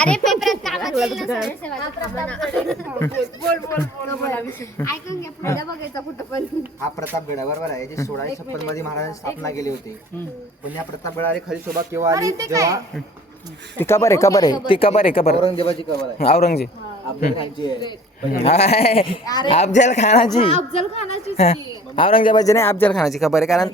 अरे पेपरात कामात येईल ना ऐकून घ्या पुढे बघायचा कुठं पण. हा प्रतापगड आहे बरोबर आहे. जे 1656 मध्ये महाराजांनी स्थापना केली होती. पण या प्रतापगडाची खरी शोभा केव्हा आली जेव्हा ती कबर आहे कबर औरंगजेबाची कबर आहे. औरंगजेब अफजल खानची आहे. अफजल खानाची अफजल खानाची औरंगजेबाची नाही अफजल खानाची खबर आहे कारण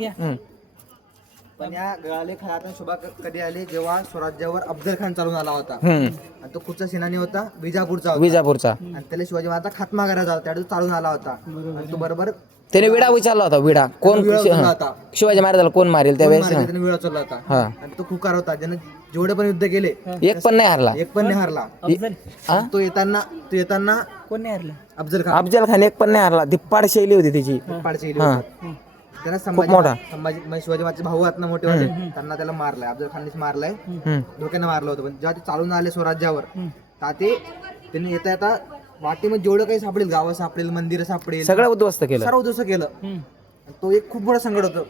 पण या गडाले खऱ्या शोभा कधी आली जेव्हा स्वराज्यावर अफजल खान चालून आला होता. आणि तो कुठचा सेनानी होता विजापूरचा होता. आणि त्याला शिवाजी महाराज खात्मा करायचा होता त्यावेळी चालून आला होता. आणि तो बरोबर त्याने विडा विचारला होता विडा कोण होता शिवाजी महाराजाला कोण मारेल त्यावेळेस त्याने विळा चालला होता. आणि तो खुकार होता ज्याने जेवढे पण युद्ध केले एक पण नाही हारला एक पण नाही हारला. तो येताना कोण नाही हरला? अफजल खान एक पण नाही हारला धिप्पाड शैली होती त्याची पाडशेली होता. त्याला संभाजी म्हणजे शिवाजी महाराजचे भाऊ आहेत ना मोठे होते त्यांना त्याला मारलाय अफजल खाननीच मारलाय डोक्यानं मारलं होतं. पण जेव्हा ते चालून आले स्वराज्यावर तर ते त्यांनी येता येता वाटेमध्ये जेवढं काही सापडेल गावं सापडेल मंदिरं सापडेल सगळं उद्ध्वस्त केलं सर्व उद्ध्वस्त केलं. तो एक खूप मोठा संकट होतं.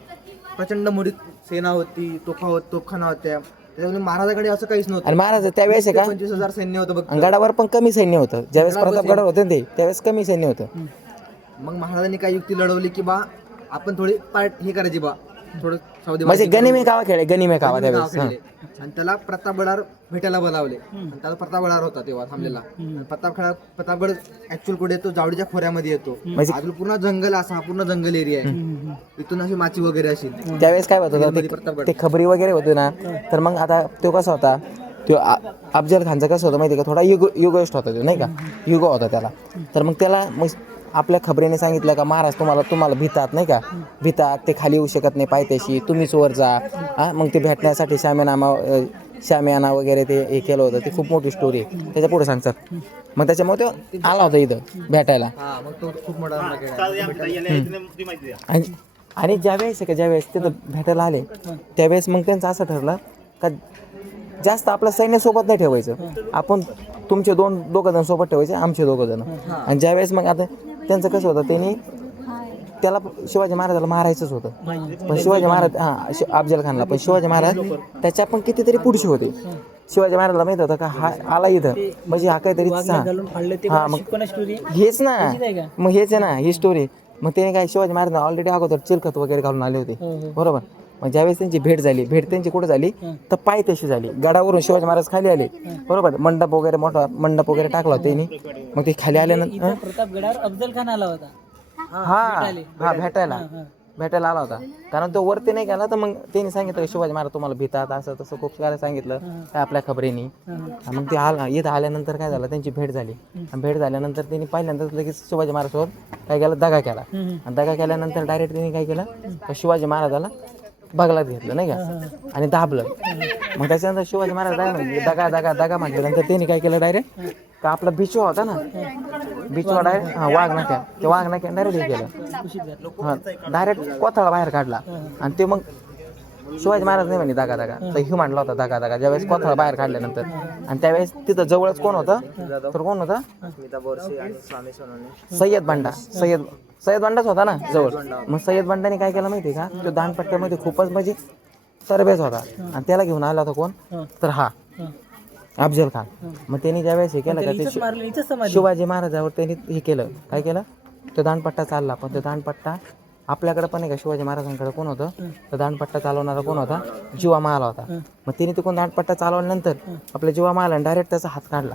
प्रचंड मोठी सेना होती तोफखाना होत्या त्याच्यामुळे महाराजाकडे असं काहीच नव्हतं. आणि महाराज त्यावेळेस आहे का 25,000 सैन्य होतं बघ. गडावर पण कमी सैन्य होतं ज्यावेळेस प्रतापगडावर होते ते त्यावेळेस कमी सैन्य होतं. मग महाराजांनी काय युक्ती लढवली की बा आपण थोडी पार्ट हे करायची बा थोडं सावधी म्हणजे गनिमे कावा खेळले गनिमे कावा नाव त्यावेळेस खेळले. आणि त्याला प्रतापगडावर भेटायला बोलावले. आणि त्याला प्रतापगडावर होता तेव्हा थांबलेला. आणि प्रतापगड ऍक्च्युअल कुठे येतो जावडीच्या खोऱ्यामध्ये येतो. अजून पूर्ण जंगल असा पूर्ण जंगल एरिया आहे. इथून अशी माची वगैरे अशी त्यावेळेस काय होत होतं ते खबरी वगैरे होते ना तर मग आता तो कसा होता तो अफजल खानचा कसं होतं माहिती का थोडा युगस्ट होता तो नाही का युग होता त्याला. तर मग त्याला मग आपल्या खबरीने सांगितलं का महाराज तुम्हाला भितात नाही का भितात ते खाली येऊ शकत नाही पायथ्याशी तुम्हीच वर जा. मग ते भेटण्यासाठी शामियाना वगैरे ते हे केलं होतं ते खूप मोठी स्टोरी आहे त्याच्या पुढे सांगतात. मग त्याच्यामुळे तो आला होता इथं भेटायला. मग तो खूप मोठा आणि ज्यावेळेस तिथं भेटायला आले त्यावेळेस मग त्यांचं असं ठरलं का जास्त आपलं सैन्य सोबत नाही ठेवायचं आपण तुमचे दोघं जण सोबत ठेवायचे आमचे दोघं जण. आणि ज्यावेळेस मग आता त्यांचं कसं होतं त्यांनी त्याला शिवाजी महाराजाला मारायचंच होतं पण शिवाजी महाराज अफजल खानला पण शिवाजी महाराज त्याच्या पण कितीतरी पुढचे होते. शिवाजी महाराजला माहित होतं का हा आला इथं म्हणजे हा काहीतरी मग हेच ना मग हेच आहे ना ही स्टोरी. मग त्याने काय शिवाजी महाराज ऑलरेडी अगोदर चिरखत वगैरे घालून आले होते बरोबर. मग ज्यावेळेस त्यांची भेट त्यांची कुठे झाली तर पायथ्याशी झाली. गडावरून शिवाजी महाराज खाली आले बरोबर मंडप वगैरे मोठा मंडप वगैरे टाकला होता त्यांनी. मग ते खाली आल्यानंतर प्रतापगडावर अफजल खान आला होता. भेटायला आला होता कारण तो वरती नाही गेला तर मग त्यांनी सांगितलं शिवाजी महाराज तुम्हाला भितात असं तसं खूप सारं सांगितलं काय आपल्या खबरीने. मग ते इथं आल्यानंतर काय झालं त्यांची भेट झाली. आणि भेट झाल्यानंतर त्यांनी पहिल्यांदाच लगेच शिवाजी महाराजांसोबत काय केलं दगा केला. आणि दगा केल्यानंतर डायरेक्ट त्यांनी काय केलं शिवाजी महाराजाला बगलात घेतलं नाही का आणि दाबलं. मग त्याच्यानंतर शिवाजी महाराज दगा म्हटल्यानंतर त्यांनी काय केलं डायरेक्ट का आपला बिचवा होता ना बिचवा डायरेक्ट वाघ नाक्या ते वाघ नाक्या डायरेक्ट हे केलं डायरेक्ट कोथळा बाहेर काढला. आणि ते मग शिवाजी महाराज नाही म्हणे दगा तर ह्यू मांडला होता दगा ज्यावेळेस कोथळा बाहेर काढल्यानंतर. आणि त्यावेळेस तिथं जवळच कोण होतं तर कोण होता सय्यद बंडाच होता ना जवळ. मग सय्यद बंडाने काय केलं माहिती का तो दानपट्ट्यामध्ये खूपच म्हणजे तरबेज होता. आणि त्याला घेऊन आला होता कोण तर हा अफजल खान. मग त्यांनी ज्यावेळेस हे केलं का ते शिवाजी महाराजावर त्यांनी हे केलं काय केलं तो दानपट्टा चालला. पण तो दानपट्टा आपल्याकडे पण आहे का शिवाजी महाराजांकडे कोण होतं तर दानपट्टा चालवणारा कोण होता जीवा महाल होता. मग तिने तिकडून दानपट्टा चालवल्यानंतर आपल्या जीवा महालाने डायरेक्ट त्याचा हात काढला.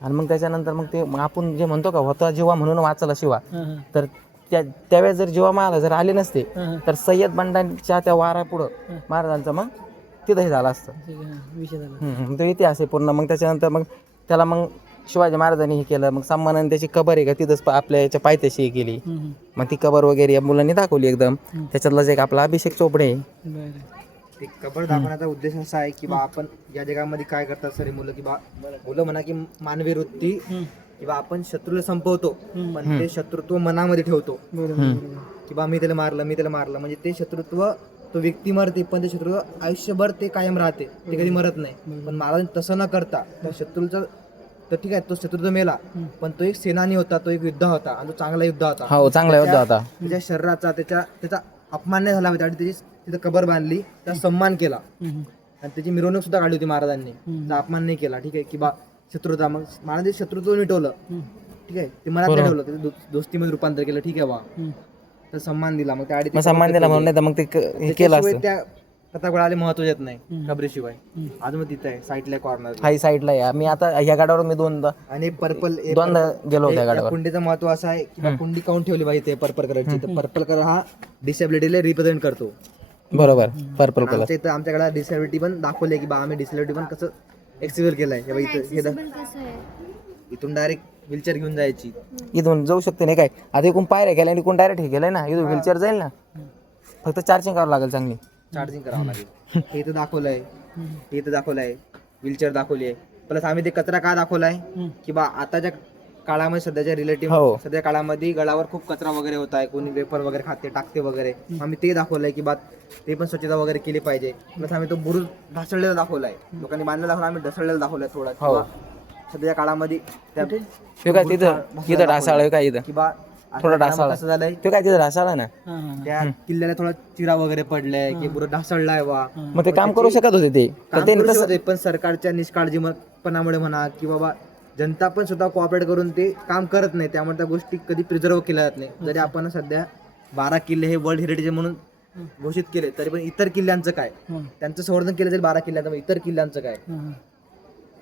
आणि मग त्याच्यानंतर मग ते आपण जे म्हणतो का होता जीवा म्हणून वाचला शिवा तर त्यावेळेस जर जीवा महाल जर आले नसते तर सय्यद बंडांच्या त्या वारा पुढं महाराजांचं मग तिथंही झालं असतं तो इतिहास आहे पूर्ण. मग त्याच्यानंतर मग त्याला मग शिवाजी महाराजांनी हे केलं मग सन्मानाने त्याची कबर आहे का तिथंच आपल्या याच्या पायथ्याशी हे केली. मग ती कबर वगैरे या मुलांनी दाखवली एकदम. त्याच्यातलाच एक आपला अभिषेक चोपडे ते कबर दाखवण्याचा उद्देश असा आहे की बा आपण या जगामध्ये काय करतात सर मुलं की बा मुलं म्हणा की मानवी वृत्ती किंवा आपण शत्रूला संपवतो पण ते शत्रुत्व मनामध्ये ठेवतो की बा मी त्याला मारलं म्हणजे ते शत्रुत्व तो व्यक्ती मरते पण ते शत्रुत्व आयुष्यभर ते कायम राहते ते कधी मरत नाही. पण महाराज तसं न करता त्या शत्रूचा तर ठीक आहे तो शत्रुत्व मेला पण तो एक सेनानी होता तो एक योद्धा होता आणि तो चांगला योद्धा होता. त्याच्या शरीराचा त्याचा अपमान नाही झाला त्यासाठी त्याची तिथं कबर बांधली त्याचा सन्मान केला. आणि त्याची मिरवणूक सुद्धा काढली होती महाराजांनी. त्याचा अपमान नाही केला, ठीक आहे, की बा शत्रुता, मग महाराजांनी शत्रुत्व मिटवलं, ठीक आहे, ते मनात नाही ठेवलं, त्याचं दोस्तीमध्ये रूपांतर केलं, ठीक आहे बा, तर सन्मान दिला. मग त्या सन्मान दिला म्हणून नाही तर मग ते हे केलं असतं. त्या कथागोळाला महत्व येत नाही खबरीशिवाय. आज मग तिथे आहे साईडला कॉर्नर, हाई साईडला आहे. मी आता ह्या गाडावर मी दोनदा आणि पर्पल गेलो होत्या गाडावर. कुंडीचं महत्व असं आहे की बा कुंडी काऊन ठेवली पाहिजे पर्पल कलरची, तर पर्पल कलर हा डिसेबिलिटीला रिप्रेझेंट करतो. बरोबर, पर्पल कलर. आमच्या इथं आमच्याकडे डिसेबिलिटी पण दाखवली की बा आम्ही डिसेबिलिटी पण कसं एक्सिक्यूट केलंय. हे बघ इथं कसं आहे इथून डायरेक्ट व्हीलचेअर घेऊन जायची. इथून जाऊ शकते नाही काय. आता इकडून पायऱ्या गेल्या आणि इकडून डायरेक्ट हे गेलंय ना, इथून व्हीलचेअर जाईल ना, फक्त चार्जिंग करावं लागेल चांगली. चार्जिंग करावं लागेल. हे इथं दाखवलंय, हे इथं दाखवलंय, व्हीलचेअर दाखवली आहे. प्लस आम्ही ते कचरा का दाखवलाय की बा आताच्या काळामध्ये सध्याच्या रिलेटिव्ह सध्या काळामध्ये गळावर खूप कचरा वगैरे होत आहे, कोणी वेपर वगैरे खाते टाकते वगैरे. आम्ही ते दाखवलंय की बा ते पण स्वच्छता वगैरे केली पाहिजे. प्लस आम्ही तो बुरुज ढासळलेला दाखवलाय, लोकांनी बांधलेला दाखवला, आम्ही ढासळलेला दाखवलाय थोडा. सध्याच्या काळामध्ये त्या तिथं ढासाळ काय इथं की बा थोडा ढासाळ कसं झालंय, ते काय तिथं ढासाळ ना, त्या किल्ल्याला थोडा चिरा वगैरे पडलाय की बुरुज ढासळलाय वा. मग ते काम करू शकत होते ते, तर ते तसं. पण सरकारच्या निष्काळजीपणामुळे म्हणा की बाबा जनता पण स्वतः कोऑपरेट करून ते काम करत नाही, त्यामुळे त्या गोष्टी कधी प्रिझर्व केल्या जात नाही. जरी आपण सध्या 12 किल्ले हे वर्ल्ड हेरिटेज म्हणून घोषित केले, तरी पण इतर किल्ल्यांचं काय, त्यांचं संवर्धन केलं जाईल 12 किल्ल्यांचं, इतर किल्ल्यांचं काय.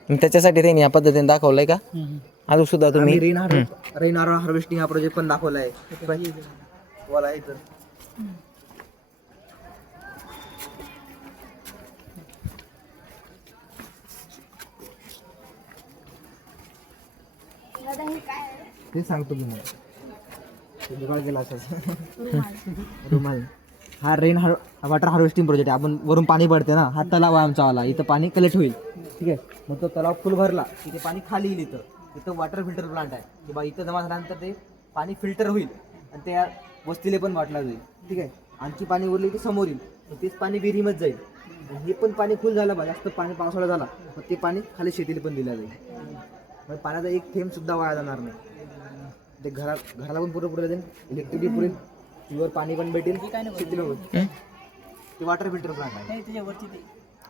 त्याच्यासाठी त्यांनी या पद्धतीने दाखवलंय का. अजून सुद्धा तुम्ही रेन हार्वेस्टिंग हा प्रोजेक्ट पण दाखवलाय. बोला इथं दादा हे काय आहे? ते सांगतो मी, जुगाड केला असं रुमाल. हा वॉटर हार्वेस्टिंग प्रोजेक्ट आहे. आपण वरून पाणी पडते ना, हा तलाव आहे आमचा वाला, इथं पाणी कलेक्ट होईल, ठीक आहे. मग तो तलाव फुल भरला की ते पाणी खाली येईल. इथं वॉटर फिल्टर प्लांट आहे की बा इथं जमा झाल्यानंतर ते पाणी फिल्टर होईल आणि त्या वस्तीला पण वाटला जाईल, ठीक आहे. आणखी पाणी उरले ते समोर येईल, तेच पाणी विहिरीमध्ये जाईल. हे पण पाणी फुल झालं बा, जास्त पाणी पावसाळा झाला मग ते पाणी खाली शेतीला पण दिलं जाईल. मग पाण्याचा एक थेंब सुद्धा वाया जाणार नाही. ते घराला पण पुरेल जाईल, इलेक्ट्रिसिटी पुरेल, प्युअर पाणी पण भेटेल शेतीला होईल. ते वॉटर फिल्टर प्लांट आहे.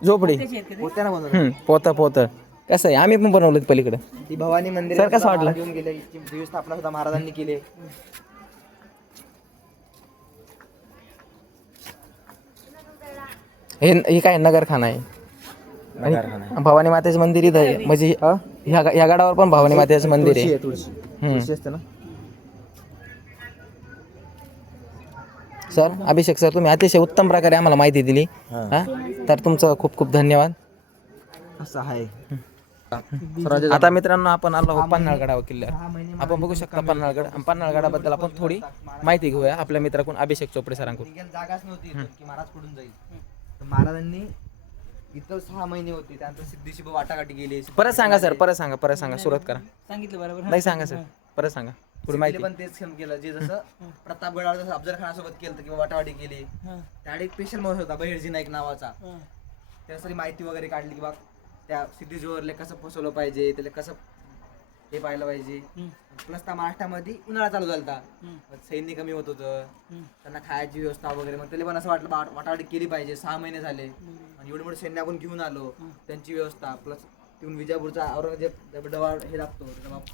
झोपडी होत्या ना बनवलं. पोत कसं आहे, आम्ही पण बनवलं पलीकडे. ती भवानी मंदिर सर कसं वाटलं? घेऊन गेले, इथे स्थापना सुद्धा महाराजांनी केली. हे काय नगरखाना आहे. आणि भवानी मातेचं मंदिर इथं आहे. म्हणजे ह्या गडावर पण भवानी मातेचं मंदिर आहे. तुळशी असते ना. सर अभिषेक सर, तुम्ही अतिशय उत्तम प्रकारे आम्हाला माहिती दिली. हा, तर तुमचं खूप खूप धन्यवाद. असं आहे. आता मित्रांनो आपण आलो आहोत पन्हाळगडावर किल्ल्यावर. आपण बघू शकता पन्हाळगड. पन्हाळगडाबद्दल आपण थोडी माहिती घेऊया आपल्या मित्राकडून, अभिषेक चोपडे सरांकडून. जागाच नव्हती की महाराज कुठून जाईल. तर महाराजांनी इथं 6 महिने होते, त्यानंतर सिद्धीशी वाटाघाटी गेली. परत सांगा सर, परत सांगा, सुरुवात करा. सांगितलं बरोबर. नाही सांगा सर, परत सांगा थोडी माहिती. पण तेच केलं जे जसं प्रतापगडावर जसं अफजल खानासोबत केलं किंवा वाटाघाटी केली, त्यावेळी एक स्पेशल माणूस होता बहिर्जी नाईक नावाचा. त्यासाठी माहिती वगैरे काढली की बा त्या सिद्धी जोहरला कसं फसवलं पाहिजे, त्याला कसं हे पाहिलं पाहिजे. प्लस त्या महाराष्ट्रामध्ये उन्हाळा चालू झाला, सैन्य कमी होत होतं, त्यांना खायची व्यवस्था वगैरे. मग त्याला पण असं वाटलं वाटावाटी केली पाहिजे. 6 महिने झाले आणि एवढे मोठे सैन्य आपण घेऊन आलो, त्यांची व्यवस्था. प्लस तिथून विजापूरचा औरंगजेब डवाळ हे लागतो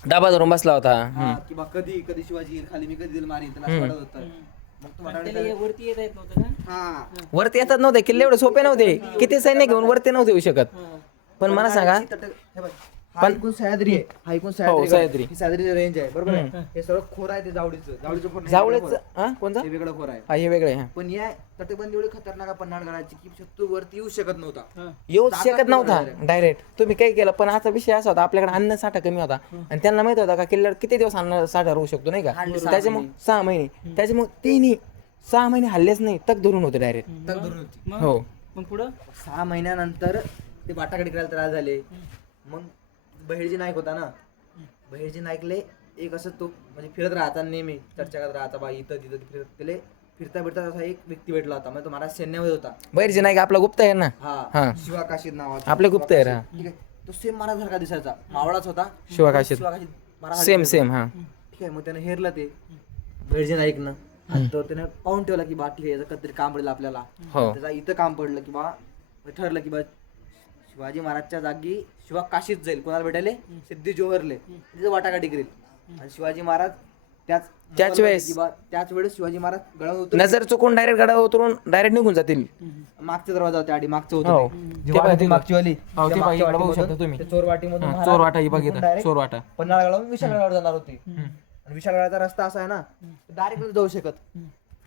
डाबा धरून बसला होता किंवा कधी शिवाजी येईल खाली, मी कधी दिल मारीन, त्याला असं वाटत होतं. मग तो वाटावाटी वरती येता येत नव्हतं का? हा वरती येतात नव्हते किल्ले, एवढे सोपे नव्हते. किती सैन्य घेऊन वरती नव्हते येऊ शकत. पण मला सांगा, हा एकूण सह्याद्री आहे, हा एकूण सह्याद्री. ही सह्याद्री रेंज आहे, बरोबर आहे. हे सगळं खोर आहे ते जावळीचं पूर्ण जावळेच कोणता हे वेगळं खोर आहे. हा, हे वेगळे. पण या तटबंदी एवढी खतरनाक आहे पन्हाळगडाची की शत्रू वरती येऊ शकत नव्हता, येऊ शकत नव्हता डायरेक्ट. तुम्ही काय केलं, पण आता विषय असा होता आपल्याकडे अन्न साठा कमी होता आणि त्यांना माहित होता का किल्ल्यावर किती दिवस अन्न साठा राहू शकतो नाही का. त्याच्यामुळे 6 महिने, त्याच्यामुळे तिन्ही 6 महिने हल्लेच नाही, तक धरून होते डायरेक्ट. तग धरून होती. हो, मग पुढं 6 महिन्यानंतर ते वाटाघाटी करायला तयार झाले. मग बहिर्जी नाईक होता ना, बहिर्जी नाईकले एक असं तो म्हणजे फिरत राहता, नेहमी चर्चा करत राहता बा इथं तिथं त्याला फिरता असा एक व्यक्ती भेटला होता. म्हणजे तो महाराज सैन्यामध्ये होता. बैरजी नाही का आपला गुप्त आहे ना. हा, शिवाकाशीद नावाचा आपले गुप्त आहे. ठीक आहे. तो सेम महाराज सारखा दिसायचा, मावळाच होता. शिवाकाशीद महाराज सेम. हा, ठीक आहे. मग त्याने हेरलं ते बहिर्जी नाईकनं, आणि तो त्याने पाहून ठेवला की बा ठीक आहे याचं कधीतरी काम पडलं आपल्याला. हो. त्याचा इथं काम पडलं की बा ठरलं की बा शिवाजी महाराजच्या जागी शिवा काशीत जाईल कोणाला भेटायले सिद्धी जोहरले तिथे वाटाघाटी करेल आणि शिवाजी महाराज त्याच वेळेस शिवाजी महाराज गडावर उतरले. नजर चुकून डायरेक्ट गडावर उतरून डायरेक्ट निघून जातील. मागचा दरवाजा होता आधी मागचं हो. होतं ते बघा, ते मागची वाली हो, ते बघा, इकडे बघू शकता तुम्ही. चोरवाटीमधून हा, चोरवाटा ही बघितलं चोरवाटा. पन्हाळगडावरून विशाळगडावर जाणार होती आणि विशाळगडाचा रस्ता असा आहे ना डायरेक्ट जाऊ शकत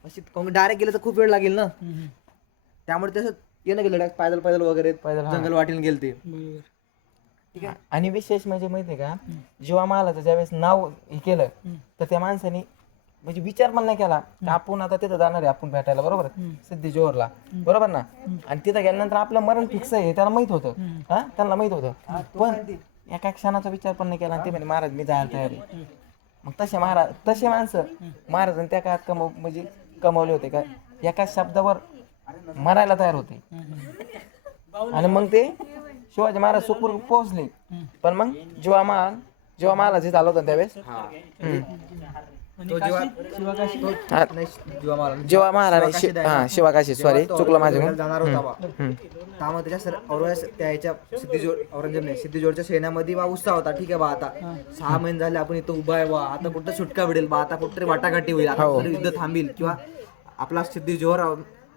अशी डायरेक्ट गेलं तर खूप वेळ लागेल ना त्यामुळे तसं येणं गेलं direct पैदल पैदल वगैरे पैदल, हा. जंगल वाटेल गेल ते ठीक आहे. आणि विशेष म्हणजे माहितीये का जेव्हा महालाचं ज्यावेळेस नाव हे केलं तर त्या माणसाने म्हणजे विचार पण नाही केला की आपण आता तिथं जाणार आहे आपण भेटायला बरोबर सिद्धी जोहरला बरोबर ना आणि तिथं गेल्यानंतर आपलं मरण फिक्स आहे हे त्याला माहित होतं हा त्यांना माहित होतं पण एका क्षणाचा विचार पण नाही केला आणि ते म्हणे महाराज मी जायला तयार आहे. मग तसे माणसं महाराजांनी त्या काळात म्हणजे कमवले होते का एका शब्दावर मरायला तयार होते आणि मग ते शिवाजी महाराज सुखपूर पोहोचले पण मग जेव्हा महाराज इथं आला होता त्यावेळेस तो जेव्हा महाराज शिवाकाशी सॉरी चुकलं माझ्याकडून जाणार होता बा त्यामुळे त्याच्या सिद्धीजोडच्या सैन्यामध्ये बा उत्साह होता ठीक आहे बा आता 6 महिने झाले आपण इथं उभा आहे बा आता कुठं सुटका मिळेल बा आता कुठतरी वाटाघाटी होईल आता कुठतरी युद्ध थांबेल किंवा आपला सिद्धीजोहर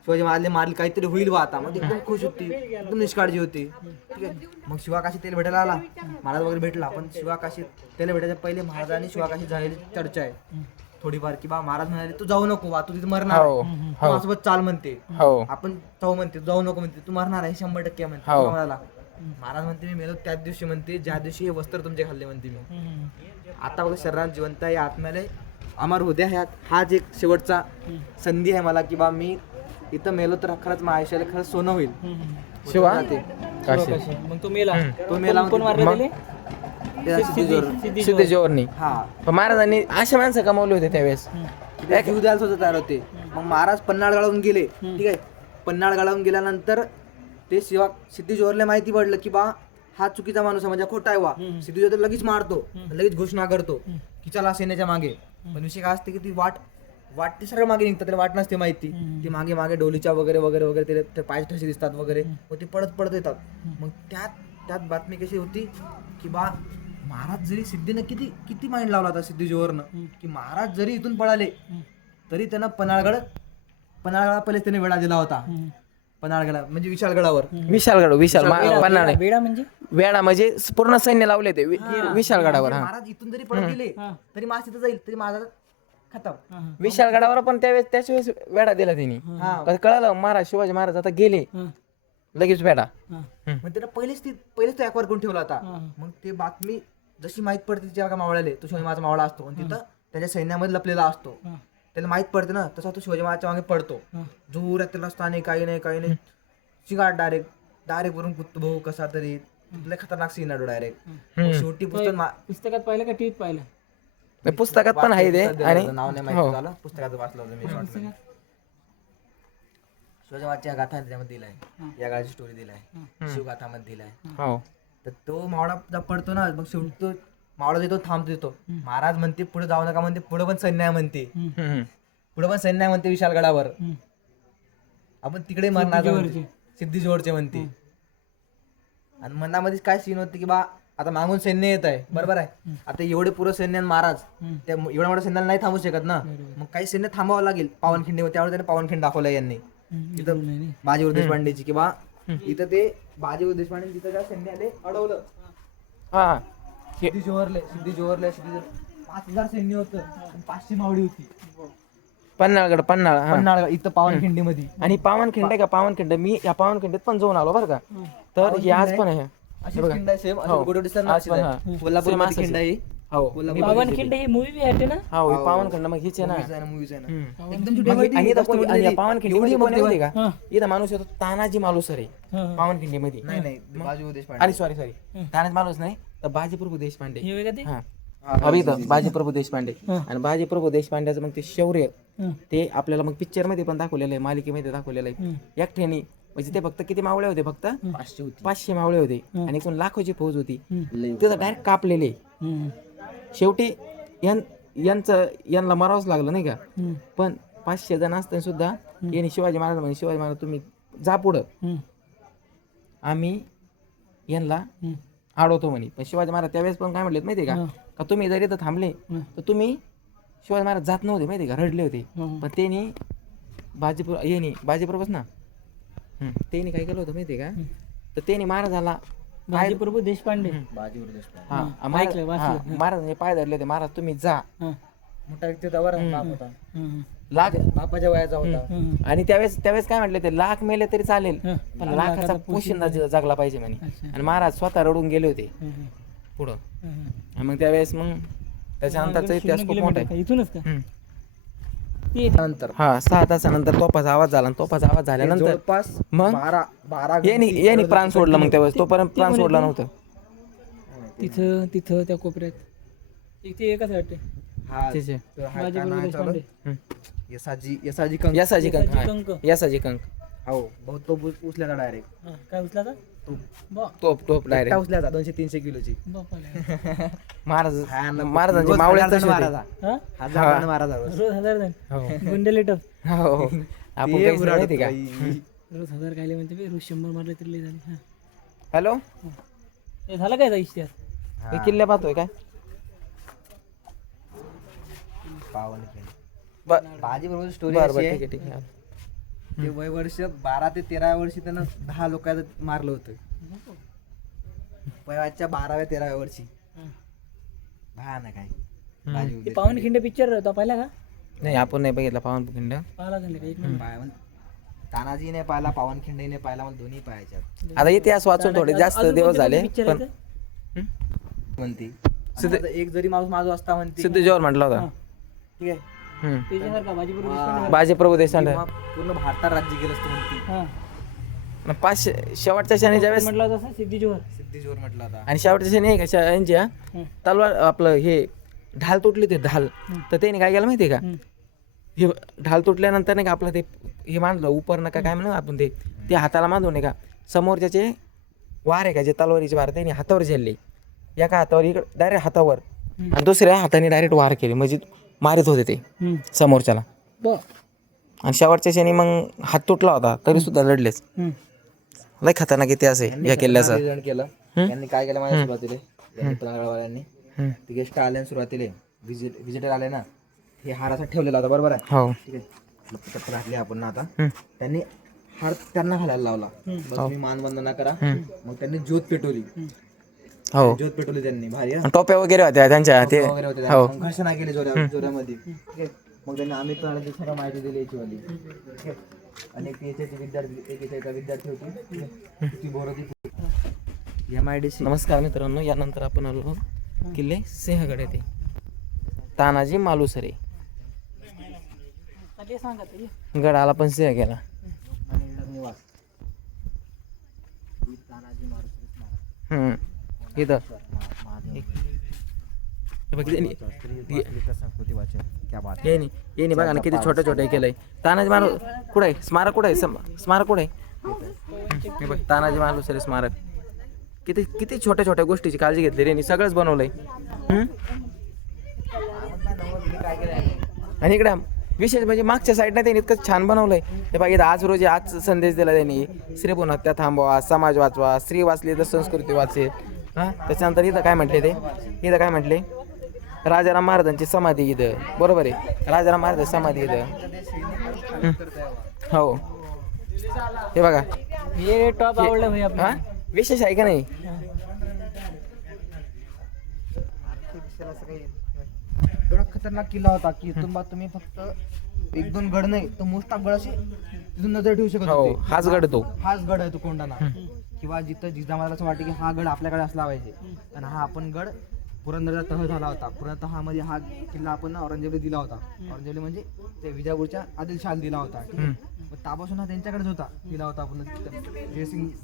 शिवाजी महाराजले मारले काहीतरी होईल बा आता म्हणजे एकदम खुश होती एकदम निष्काळजी होती ठीक आहे. मग शिवाकाशी त्याला भेटायला आला महाराज वगैरे भेटला पण शिवाकाशी त्याला भेटायच्या पहिले महाराजांनी शिवाकाशी झालेली चर्चा आहे थोडीफार की बा महाराज म्हणाले तू जाऊ नको बा तू तिथे मरणार आहे. माझ्यासोबत चाल म्हणते आपण जाऊ म्हणते जाऊ नको म्हणते तू मरणार आहे 100% म्हणते म्हणाला महाराज म्हणते मी मेलो त्याच दिवशी म्हणते ज्या दिवशी हे वस्त्र तुमचे खाल्ले म्हणते मी आता बघा शरीरात जिवंत आहे आत्म्याला अमर होत्या हाच एक शेवटचा संधी आहे मला की बा मी इथं मेलो तर खरंच माझ्या आयुष्याला खरंच सोनं होईल शिवा मग तो मेला कोण मारले सिद्धी जोहरनी हा पण महाराजांनी असे माणसं कमवले होते त्यावेळेस जीव द्यायला सुद्धा तयार होते मग महाराज पन्हाळगडावरून गेले ठीक आहे पन्हाळगडावरून गेल्यानंतर ते सिद्धी जोहरला माहिती पडलं की बा हा चुकीचा माणूस आहे म्हणजे खोटा आहे वा सिद्धी जोहर लगेच मारतो लगेच घोषणा करतो की चला सेनेच्या मागे पण विषय काय असते की ती वाट ती सगळं मागे निघतात त्याला वाट नसते माहिती ती मागे मागे डोलीच्या वगैरे वगैरे वगैरे ते पाय ठसे दिसतात वगैरे व ते पडत येतात मग त्यात बातमी कशी होती की बा महाराज जरी सिद्धीनं किती माइंड लावला होता सिद्धी जोहरनं की महाराज जरी इथून पळाले तरी त्यांना पन्हाळगड पहिले त्याने वेढा दिला होता पन्हाळगडा म्हणजे विशाळगडावर वेळा म्हणजे पूर्ण सैन्य लावले ते विशाळगडावर महाराज इथून जरी पळत गेले तरी महाराज तिथं जाईल तरी महाराज खतम विशाळगडावर पण त्याच वेळेस वेढा दिला त्यांनी कळालं महाराज शिवाजी महाराज आता गेले लगेच वेढा मग त्याला पहिलेच तो ऍक्वायर करून ठेवला होता मग ते बातमी जशी माहित पडते तिच्या मावळ्याले तो शिवाजी महाराज मावळा असतो आणि तिथं त्याच्या सैन्यामध्ये लपलेला असतो त्याला माहित पडते ना तसा तो शिवाजी महाराजच्या मागे पडतो जोरात त्याला रस्ता नाही काही नाही शिगाट डायरेक्ट वरून कुत्तो भाऊ कसा तरी लय खतरनाक सीन आहे डायरेक्ट शेवटी पुस्तकात पाहिलं का टीव्हीत पाहिलं पुस्तकात पण आहे ते आणि नाव नाही माहिती झालं पुस्तकात वाचलं होतं मी शिवाजी महाराजच्या गाथा त्यामध्ये दिलाय या गाडीची स्टोरी दिलाय शिवगाथामध्ये दिलाय तर तो मावळा पडतो ना मग शेवटी तो मावळा देतो थांबतो देतो महाराज म्हणते पुढे जाऊ नका म्हणते पुढे पण सैन्य म्हणते विशालगडावर आपण तिकडे मरणार सिद्धी जोहरचे म्हणते आणि मनामध्ये काय सीन होते की बा आता मागून सैन्य येत आहे बरोबर आहे आता एवढे पुरं सैन्य महाराज त्या एवढ्या मोठ्या सैन्याला नाही थांबू शकत ना मग काही सैन्य थांबावं लागेल पावनखिंडी त्यावेळेस त्याने पावनखिंड दाखवलं यांनी तिथं बाजीवर देशपांडेची की बा इथं ते बाजीवर देशपांडे तिथं त्या सैन्य आले अडवलं सिद्धी जोहरले 5000 सैन्य होतं 500 मावळी होती पन्हाळगड इथं पावनखिंडी मध्ये आणि पावनखिंड आहे का पावनखिंड मी या पावनखिंडीत पण जाऊन आलो बरं का तर हे आज पण आहे पावनखिंड ही मूवी आहे ना पावनखिंड मग हीच आहे ना पावनखिंडी का इथं माणूस येतो तानाजी मालुसरे आहे पावनखिंडी मध्ये अरे सॉरी तानाजी मालूस नाही तर बाजीप्रभू देशपांडे बाजीप्रभू देशपांडे आणि बाजीप्रभू देशपांड्याचं मग ते शौर्य ते आपल्याला मग पिक्चर मध्ये पण दाखवलेलं आहे मालिकेमध्ये दाखवलेलं आहे एकट्याने म्हणजे ते फक्त किती मावळे होते फक्त 500 मावळे होते आणि एकूण लाखोची फौज होती तिथं डायरेक्ट कापलेले शेवटी यांना मरावंच लागलं नाही का पण 500 जण असताना सुद्धा यांनी शिवाजी महाराज तुम्ही जा पुढं आम्ही यांना अडवतो म्हणे. पण शिवाजी महाराज त्यावेळेस पण काय म्हटलेत माहिती आहे का तुम्ही जर इथं थांबले तर तुम्ही शिवाजी महाराज जात नव्हते माहिती आहे का, रडले होते. पण त्यांनी बाजीप्रभूच ना त्यांनी काय केलं होतं माहिती आहे का, तर त्यांनी महाराजाला बाजीप्रभू देशपांडे महाराजांनी पाय धरले होते, महाराज तुम्ही जा. मोठा व्यक्ती होता बरं, बाप होता, लाख बापाच्या वयाचा होता. आणि त्यावेळेस काय म्हटले ते, लाख मेले तरी चालेल पण लाखाचा पोशिंदा जगला पाहिजे म्हणे. आणि महाराज स्वतः रडून गेले होते पुढं. आणि मग त्यावेळेस मग त्याच्यानंतरचा इतिहास खूप मोठा आहे. इथूनच का नंतर 6 तासानंतर तोफाचा आवाज झाला. आणि तोफाचा आवाज झाल्यानंतर जवळपास मग 12 यांनी प्राण सोडला. मग त्यावेळेस तोपर्यंत प्राण सोडला नव्हतं. तिथं त्या कोपऱ्यात इथे एकच वाटते तिचे बाजीप्रभू देशपांडे यसाजी कंक. यासाजी कंक हो बहुत तो उचल्याचा डायरेक्ट. काय उचलाचा टोप डायरेक्ट उचल्याचा 200-300 किलोची. महाराजांचे मावळे तसे होते. महाराज रोज 1000 गुंडे लेटप आपण काहीच नाही माहिती का. रोज 1000 खायले म्हणते बे, रोज 100 मारले तरी लय झाले. हॅलो हे झालं काय इतिहास हे किल्ले पाहतोय काय बाजी बरोबर स्टोरी बरं अशी आहे, ठीक आहे. ते वय वर्ष 12 ते 13 वर्षी त्यांना 10 लोकांचं मारलं होतं. वयाच्या 12व्या-13व्या वर्षी भयानक आहे. ते पावनखिंड पिक्चर होता पाहिला का? नाही आपण नाही बघितला पावनखिंड. पाहिला का नाही? एक मिनिट. तानाजी नाही पाहिला, पावनखिंडही नाही पाहिला, मला दोन्ही पाहायच्या. आता इतिहास वाचून थोडे जास्त दिवस झाले. पिक्चर पण म्हणते आता एक जरी माणूस माझा असता म्हणते सिद्ध जोर म्हटला होता. ठीक आहे, त्याच्यावर का बाजीप्रभू देशपांडे? बाजीप्रभू देशपांडे पूर्ण भारतात राज्य केलं असतं म्हणते. हा शेवटच्या शनी ज्यावेळेस म्हटलं होतं सिद्धी जोहर. सिद्धी जोर म्हटलं होता. आणि शेवटच्या शनी आहे का यांची तलवार आपलं हे ढाल तुटली ते ढाल. तर त्याने काय केलं माहितीये का, हे ढाल तुटल्यानंतर नाही का आपलं ते हे मांडलं उपर नका काय म्हणू आपण ते हाताला बांधून नाही का समोरच्याचे वार आहे का जे तलवारीचे वार त्यांनी हातावर झेलले. एका हातावर इकडे डायरेक्ट हातावर आणि दुसऱ्या हाताने डायरेक्ट वार केले, म्हणजे मारित होते ते समोरच्याला. आणि शेवटच्या क्षणी मग हात तुटला होता तरी सुद्धा लढलेच. लय खतरनाक इतिहास आहे या किल्ल्याचा. केलं यांनी काय केलं माझ्या सुरुवातीला, यांनी पन्हाळवाल्यांनी ते गेस्ट आले सुरुवातीला, व्हिजिटर आले ना, हे हार असा ठेवलेला होता बरोबर आहे. हो ठीक आहे, चप्पल घातली आपण ना. आता त्यांनी हार त्यांना घालायला लावला, मग तुम्ही मानवंदना करा. मग त्यांनी ज्योत पेटवली. हो ज्योत पेटवली त्यांनी, भारी आहे. टोप्या वगैरे होत्या त्यांच्या ते. वगैरे होते, हो मग घोषणा केली जोरामध्ये. ठीक आहे, मग त्यांनी आम्ही पण सगळं माहिती दिली याचीवाली. ठीक आहे, आणि एक याच्याची विद्यार्थी होती, ती बोरती MIDC. नमस्कार मित्रांनो, यानंतर आपण आलो किल्ले सिंहगड येथे. तानाजी मालुसरे गडाला पण सिंह गेला. इथं येणे बघा ना किती छोटे छोटे केलंय. तानाजी मालू कुठे आहे, स्मारक कुठे आहे, स्मारक कुठे आहे. हे बघ तानाजी मालुसरे स्मारक. किती किती छोट्या छोट्या गोष्टीची काळजी घेतली रे, सगळंच बनवलंय. आणि इकडे विशेष म्हणजे मागच्या साईडने त्यांनी इतकं छान बनवलंय. हे बघा इथं आज रोजी आज संदेश दिला त्यांनी, स्त्री भ्रूण हत्या थांबवा, समाज वाचवा, स्त्री वाचली तर संस्कृती वाचेल. त्याच्यानंतर इथं काय म्हटले, इथं काय म्हटले, राजाराम महाराजांची समाधी इथं. बरोबर आहे, राजाराम महाराजांची समाधी इथं. हो हे बघा, हे टॉप आवडलं भाई आपल्याला. विशेष आहे का नाही. एवढा खतरनाक किल्ला होता की तुम्ही फक्त 1-2 गड नाही तर मोठा गड असे तिथून नजर ठेवू शकत हो, होते. हाच गड तो, हाच गड आहे तो कोंढाणा. किंवा जिथं जिजामाला असं वाटतं की हा गड आपल्याकडे असला पाहिजे. आणि हा आपण गड पुरंदरचा तह झाला होता. पुरंदर तहामध्ये हा किल्ला आपण औरंगजेबला दिला होता. औरंगजेबला म्हणजे ते विजापूरच्या आदिलशाहाला दिला होता. ठीक आहे, मग तापासून हा त्यांच्याकडेच होता, दिला होता आपण.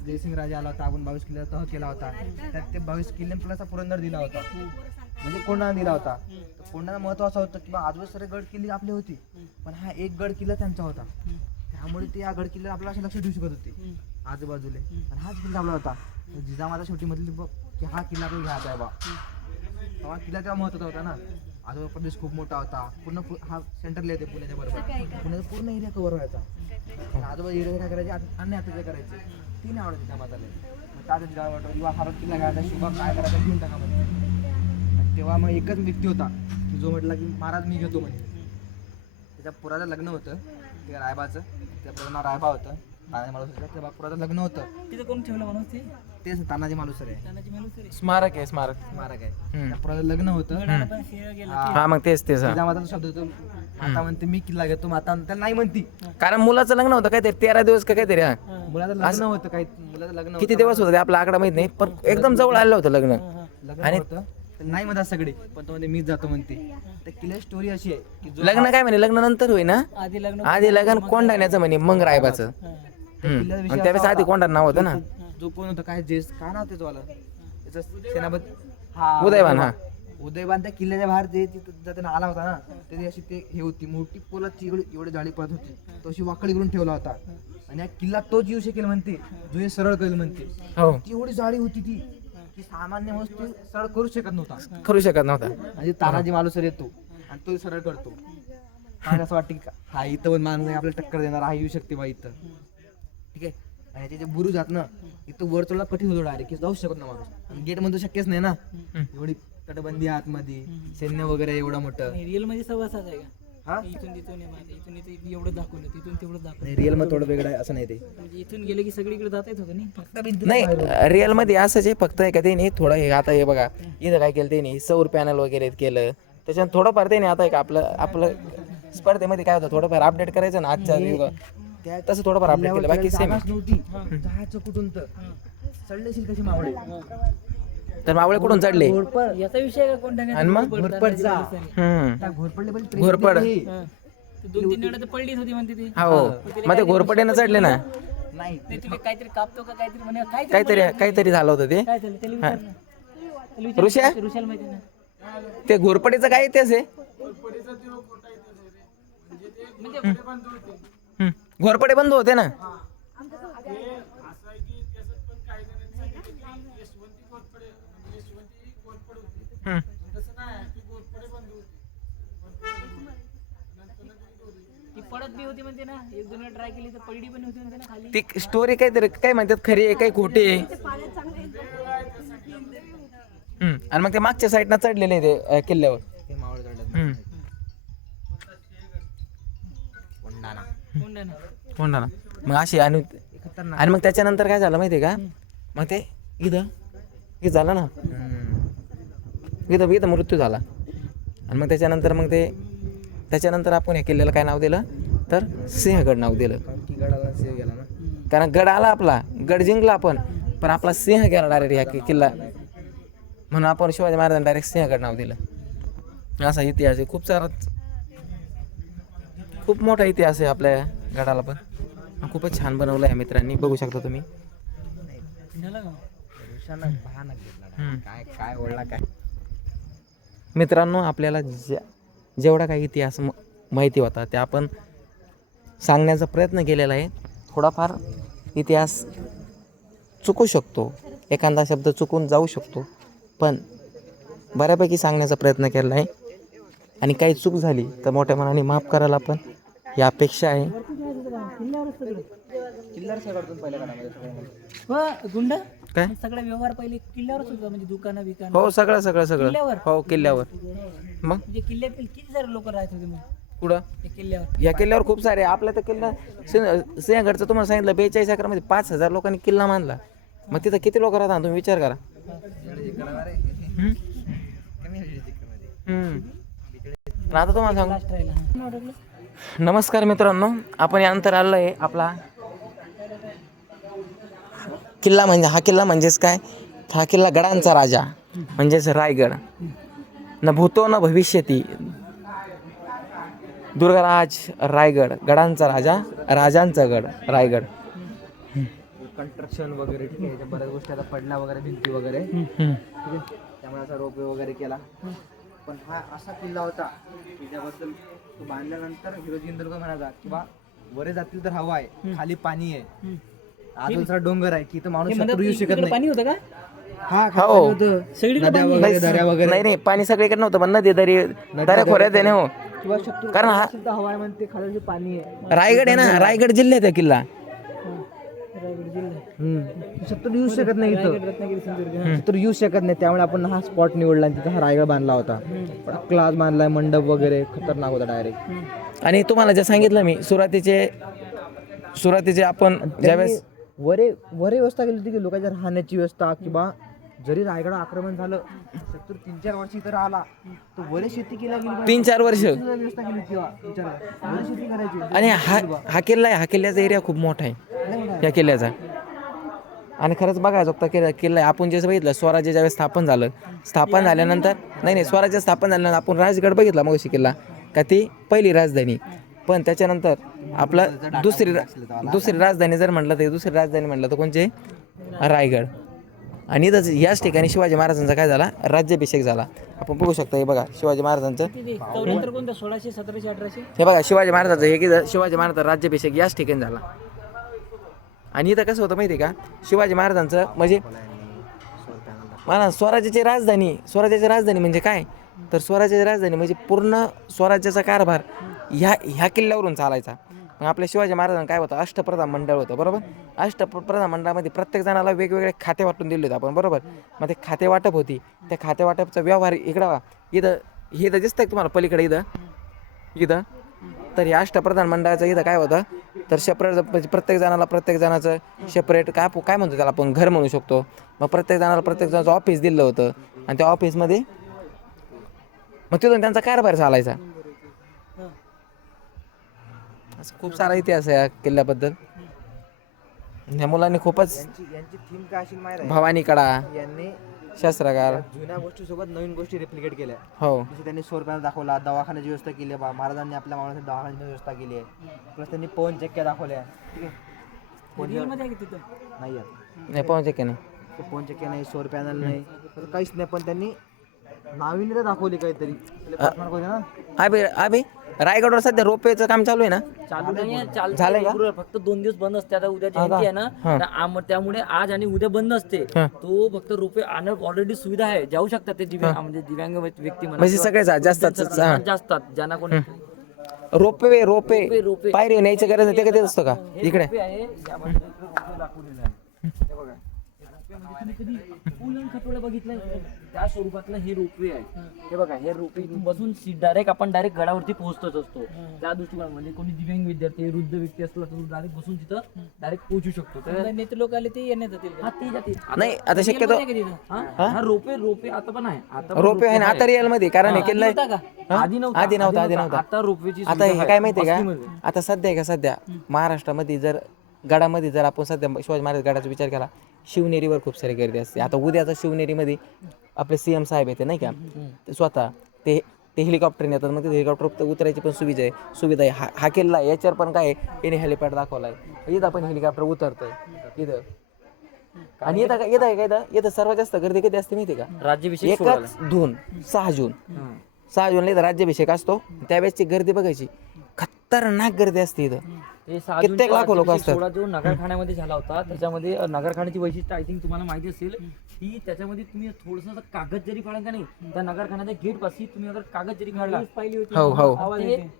जयसिंग राजा आला होता, आपण 22 किल्ल्याचा तह केला होता. त्यात ते 22 किल्ले प्लस पुरंदर दिला होता, म्हणजे कोंढाणा दिला होता. तर कोंढाणा महत्व असं होतं की आजवर सगळे गड किल्ले आपले होती, पण हा एक गड किल्ला त्यांचा होता. त्यामुळे ते या गड किल्ल्याला आपल्याला असं लक्ष ठेवू शकत होते आजूबाजूला. आणि हाच किल्ला आपला होता. जिजामाता शेवटी म्हटली की हा किल्ला काही घ्यायचा आहे बा. तेव्हा किल्ला तेव्हा महत्वाचा होता ना. आजूबाजू प्रदेश खूप मोठा होता, पूर्ण हा सेंटरला येते पुण्याच्या बरोबर. पुण्याचा पूर्ण एरिया कव्हर व्हायचा. आजूबाजू एरिया काय करायचे, अन्य हाताचे करायचे. ती नाही आवडत जिजामाताला. तात्या जिजाऊ वाटलं किंवा हा किल्ला घ्यायचा शिवा काय करायचा घेऊन टाका म्हणे. आणि तेव्हा मग एकच व्यक्ती होता की जो म्हटला की महाराज मी घेतो म्हणे. त्याच्या पुराचं लग्न होतं त्या रायबाचं, त्या पुराचं नाव रायबा होतं, तानाजी मालुसरे. त्या पुराचं लग्न होतं, तिथं कोण ठेवलं म्हणून ते तेच तानाजी मालुसरे आहे, तानाजी मालुसरे स्मारक आहे स्मारक. स्मारक आहे. त्या पुराचं लग्न होतं. गडाला पण सिंह गेला. हा मग तेच तेच हा. जिजामाताचा शब्द होतो, माता म्हणते मी किल्ला घेतो, माता त्याला नाही म्हणती. कारण मुलाचं लग्न होतं काहीतरी 13 दिवस का काहीतरी हा. मुलाचं लग्न होतं, काही मुलाचं लग्न किती दिवस होतं ते आपला आकडा माहित नाही, पण एकदम जवळ आलं होतं लग्न. लग्न होतं. तर नाही म्हणतात सगळे, पण तो म्हणते मीच जातो म्हणते. त्या किल्ल्याची स्टोरी अशी आहे की जो लग्न काय म्हणे लग्न नंतर होई ना, आधी लग्न आधी लग्न कोंढाण्याचं म्हणे मग रायबाचं. आणि त्यावेळेस आधी कोंढा नाव होतं ना, जो कोण होता काय काय नाव त्याचं वाला त्याचं सेनापती हा उदयवान. हा उदयवान त्या किल्ल्याच्या बाहेर जे त्यानं आला होता ना, त्याची अशी ते हे होती मोठी पोलाची एवढी जाळी पडत होती, तो अशी वाकडी करून ठेवला होता. आणि हा किल्ला तोच येऊ शकेल म्हणते जो हे सरळ करेल म्हणते. हो ती एवढी जाळी होती ती की सामान्य माणूस ते सरळ करू शकत नव्हता. करू शकत नव्हता. म्हणजे तानाजी मालुसरे येतो आणि तो सरळ करतो. मला असं वाटतं की हा इथं पण माणूस आपल्याला टक्कर देणार, हा येऊ शकते बा इथं, ठीक आहे. आणि त्याचे बुरुज आहेत ना, इथं वर चढला कठीण होतो डायरेक्ट, की जाऊ शकत ना माणूस. आणि गेट मध्ये शक्यच नाही ना, एवढी तटबंदी आतमध्ये, सैन्य वगैरे एवढं मोठं. रिअल मध्ये सवासाच आहे का? हा इथून तिथून आहे माझं, इथून इथं एवढं दाखवलं, तिथून तेवढं दाखवलं. रिअल मध्ये थोडं वेगळं आहे असं नाही ते. म्हणजे इथून गेले की सगळीकडे जाता येत होतं नाही फक्त नाही रिअल मध्ये असंच आहे, फक्त आहे का ते नाही थोडं हे आता हे बघा इथं काय केलं ते नाही सौर पॅनल वगैरे केलं, त्याच्यात थोडंफार ते नाही आता एक आपलं स्पर्धेमध्ये काय होतं थोडंफार अपडेट करायचं ना आजच्या युगात, तसं थोडंफार अपडेट केलं बाकी सेम. जागाच नव्हती, जायचं कुठून तर चढलेशील कशी मावळे. तर मावळे कुठून चढले याचा विषय का कोणत्या आणि मग घोरपडचा हम्म घोरपडले पण घोरपड 2-3 वेळा तर पडलीच होती म्हणते ती. हो मग ते घोरपडीनं चढले ना, नाही ते तुम्ही काहीतरी कापतो का काहीतरी म्हणे काहीतरी झालं होतं ते. काय झालं त्याला विचार ना. त्याला विचार, ऋषा ऋषाला माहिती ना. ते घोरपडीचं काय इतिहास आहे? घोरपडे बंद होते ना. ती पडत बी होती म्हणते ना, 1-2 वेळा ट्राय केली तर पडली पण होती म्हणते ना खाली. ती स्टोरी काहीतरी काय म्हणतात खरी आहे काही खोटी आहे. आणि मग ते मागच्या साईडनं चढलेले ते किल्ल्यावर. ते मावळे चढले. कोंढाणा. कोंढाणा. कोंढाणा. मग अशी आणि मग त्याच्यानंतर काय झालं माहिती आहे का, मग ते इथं झालं ना, इथं मृत्यू झाला. आणि मग त्याच्यानंतर आपण या किल्ल्याला काय नाव दिलं तर सिंहगड नाव दिलं. की गडाला सेव गेला ना. कारण गड आला आपला, गड जिंकला आपण, पण आपला सिंह गेला डायरेक्ट ह्या किल्ला, म्हणून आपण शिवाजी महाराजांना डायरेक्ट सिंहगड नाव दिलं. असा इतिहास आहे खूप सारा, खूप मोठा इतिहास आहे आपल्या गडाला पण. खूपच छान बनवलं आहे मित्रांनी, बघू शकता तुम्ही. झालं का? ऋषानं भयानक घेतला. काय काय ओढला काय. मित्रांनो आपल्याला जेवढा काही इतिहास माहिती होता ते आपण सांगण्याचा प्रयत्न केलेला आहे. थोडाफार इतिहास चुकू शकतो, एखादा शब्द चुकून जाऊ शकतो, पण बऱ्यापैकी सांगण्याचा प्रयत्न केला आहे. आणि काही चूक झाली तर मोठ्या मनाने माफ करायला पण ही अपेक्षा आहे. किल्ल्यावर सगळं पहिल्या गडामध्ये सगळं. हो, गुंड काय सगळा व्यवहार पहिले किल्ल्यावरच होता, म्हणजे दुकानं बिकान. हो सगळं किल्ल्यावर? हो किल्ल्यावर. मग म्हणजे किल्ल्यातील किती सारे लोक राहत होते मग कुठं त्या किल्ल्यावर? या किल्ल्यावर खूप सारे आपल्या तर किल्ला सिंहगडचं तुम्हाला सांगितलं 42 एकरामध्ये 5000 लोकांनी किल्ला बांधला. मग तिथं किती लोक राहतात तुम्ही विचार करा. पण आता तुम्हाला सांगू, लास्ट राहिला. हा. नमस्कार मित्रांनो, आपण यानंतर आलेलो आहे आपला किल्ला. म्हणजे हा किल्ला म्हणजेच काय, हा किल्ला गडांचा राजा म्हणजेच रायगड. न भूतो न भविष्यती, दुर्गराज रायगड, गडांचा राजा, राजांचा गड रायगड. कंस्ट्रक्शन वगैरे ठीक आहे, बऱ्याच गोष्टी आता पडल्या वगैरे, भिंती वगैरे ठीक आहे, त्यामुळे असा रोपवे वगैरे केला. पण हा असा किल्ला होता की ज्याबद्दल तो बांधल्यानंतर हिरोजी इंदुर्ग म्हणाला किंवा वरे जातील तर हवा आहे, खाली पाणी आहे, आजूबाजूला डोंगर आहे की इथं माणूस शत्रू येऊ शकत तिकडे नाही. पाणी होतं का? हा हो. होतं. सगळीकडे नद्या पाणी वगैरे, दऱ्या वगैरे नाही पाणी सगळीकडे नव्हतं, पण नदी दऱ्या खोऱ्यात आहे ना. हो किंवा शत्रू कारण हा हवा आहे म्हणते, खाली पाणी आहे. रायगड आहे ना, रायगड जिल्ह्यात आहे किल्ला. रायगड जिल्हा शत्रू येऊ शकत नाही इथं, रत्नागिरी सिंधुदुर्ग शत्रू येऊ शकत नाही. त्यामुळे आपण हा स्पॉट निवडला आणि तिथं हा रायगड बांधला होता. पण क्लास बांधलाय, मंडप वगैरे खतरनाक होता डायरेक्ट. आणि तुम्हाला जे सांगितलं मी सुरुवातीचे आपण ज्यावेळेस वरे व्यवस्था केली होती की लोकांच्या राहण्याची व्यवस्था, किंवा जरी रायगड आक्रमण झालं शत्रू 3-4 वर्ष इथं राहिला तर वरे शेती केल्या गेली पाहिजे. 3-4 वर्ष व्यवस्था केली होती वरे शेती करायची. आणि हा किल्ला आहे, हा किल्ल्याचा एरिया खूप मोठा आहे या किल्ल्याचा. आणि खरंच बघायचं होतं किल्ला आहे. आपण जसं बघितलं स्वराज्य ज्यावेळेस स्थापन झाल्यानंतर नाही स्वराज्य स्थापन झाल्यानंतर आपण राजगड बघितला मग किल्ला का ती पहिली राजधानी. पण त्याच्यानंतर आपलं दुसरी राजधानी जर म्हटलं तर दुसरी राजधानी म्हटलं तर कोणची? रायगड. आणि इथंच याच ठिकाणी शिवाजी महाराजांचा काय झाला? राज्याभिषेक झाला. आपण बघू शकता हे बघा शिवाजी महाराजांचं कोणतं 1600 1700 1800 हे बघा शिवाजी महाराजांचं हे की शिवाजी महाराजांचा राज्याभिषेक याच ठिकाणी झाला. आणि इथं कसं होतं माहिती आहे का? शिवाजी महाराजांचं म्हणजे मला स्वराज्याची राजधानी म्हणजे काय? तर स्वराज्याची राजधानी म्हणजे पूर्ण स्वराज्याचा कारभार ह्या किल्ल्यावरून चालायचा. मग आपल्या शिवाजी महाराजांना काय होतं? अष्टप्रधान मंडळ होतं, बरोबर? अष्टप्रधान मंडळामध्ये प्रत्येक जणाला वेगवेगळे खाते वाटून दिले होते आपण, बरोबर? मग ते खाते वाटप होती, त्या खाते वाटपचा व्यवहार इकडं इथं दिसतंय तुम्हाला पलीकडे इथं तर या अष्टप्रधान मंडळाचं इथं काय होतं? तर सेपरेट प्रत्येक जणाचं सेपरेट काय म्हणतो त्याला आपण घर म्हणू शकतो. मग प्रत्येक जणाचं ऑफिस दिलं होतं आणि त्या ऑफिसमध्ये मग तिथून त्यांचा कारभार चालायचा. असं खूप सारा इतिहास आहे या किल्ल्याबद्दल. या मुलांनी खूपच यांची थीम काय अशी माहिती आहे? भवानीकडा, यांनी शस्त्रागार, जुन्या गोष्टी सोबत नवीन गोष्टी रिप्लिकेट केल्या. हो जसं त्यांनी सौर पॅनल दाखवला, दवाखान्याची व्यवस्था केली आहे, महाराजांनी आपल्या मावळ्यासाठी दवाखान्याची व्यवस्था केली आहे. प्लस त्यांनी पवन चक्क्या दाखवल्या. ठीक आहे, रिअलमध्ये आहे की तिथं नाही आहेत नाही पोहोचे की नाही. ते पवन चक्क्या नाही, सौर पॅनल नाही, तर काहीच नाही. पण त्यांनी नाविन्यता दाखवली काहीतरी. अभि रायगडवर सध्या रोपवेचं काम चालू आहे ना? चालू नाही झालंय का? फक्त 2 दिवस बंद असते. आता उद्या जयंती आहे ना, तर त्यामुळे आज आणि उद्या बंद असते. तो फक्त रोपे ऑलरेडी सुविधा आहे, जाऊ शकतात ते म्हणजे दिव्यांग व्यक्ती म्हणजे सगळे जास्त असतात ज्यांना कोणी रोपे पायरी न्यायची गरज नाही. ते कधी असतो का इकडे? आहे यामध्ये रोपे दाखवलेलं आहे. हे बघा, तुम्ही कधी उलन खटोला बघितलं त्या स्वरूपातलं हे रोपवे आहे. हे बघा, हे रोपवे बसून आपण डायरेक्ट गडावरती पोहोचतच असतो. त्या दृष्टिकोन म्हणजे कोणी दिव्यांग विद्यार्थी, वृद्ध व्यक्ती असला तर डायरेक्ट बसून तिथं डायरेक्ट पोहोचू शकतो. तर नेते लोक आले ते येण्यात जातील. नाही आता शक्यतो रोपे आता पण आहे. आता रोपे आहे ना आता रिअल मध्ये, कारण हे किल्ला आधी नव्हता. आता रोपवेची आता हे काय माहितीये का? आता सध्या महाराष्ट्रामध्ये जर गडामध्ये जर आपण सध्या शिवाजी महाराज गडाचा विचार केला, शिवनेरीवर खूप सारी गर्दी असते. आता उद्याचा शिवनेरीमध्ये आपले CM साहेब येते नाही का, ते स्वतः ते हेलिकॉप्टरने येतात. मग ते हेलिकॉप्टर उतरायची पण सुविधा आहे. हा किल्ला आहे, याच्यावर पण काय याने हेलिपॅड दाखवलाय. इथं आपण हेलिकॉप्टर उतरतोय इथं. आणि येतं सर्वात जास्त गर्दी कधी असते माहिती का? राज्याभिषेक 6 जूनला इथं राज्याभिषेक असतो. त्यावेळेसची गर्दी बघायची, खतरनाक गर्दी असते इथं. कित्येक लाखो लोक असतात. जो नगरखान्यामध्ये झाला होता, त्याच्यामध्ये नगरखान्याची वैशिष्ट्य आय थिंक तुम्हाला माहिती असेल की त्याच्यामध्ये तुम्ही थोडंसं कागद जरी काढला का नाही, त्या नगरखान्याच्या गेट पाशी तुम्ही अगर कागद जरी काढला पाहिली होती,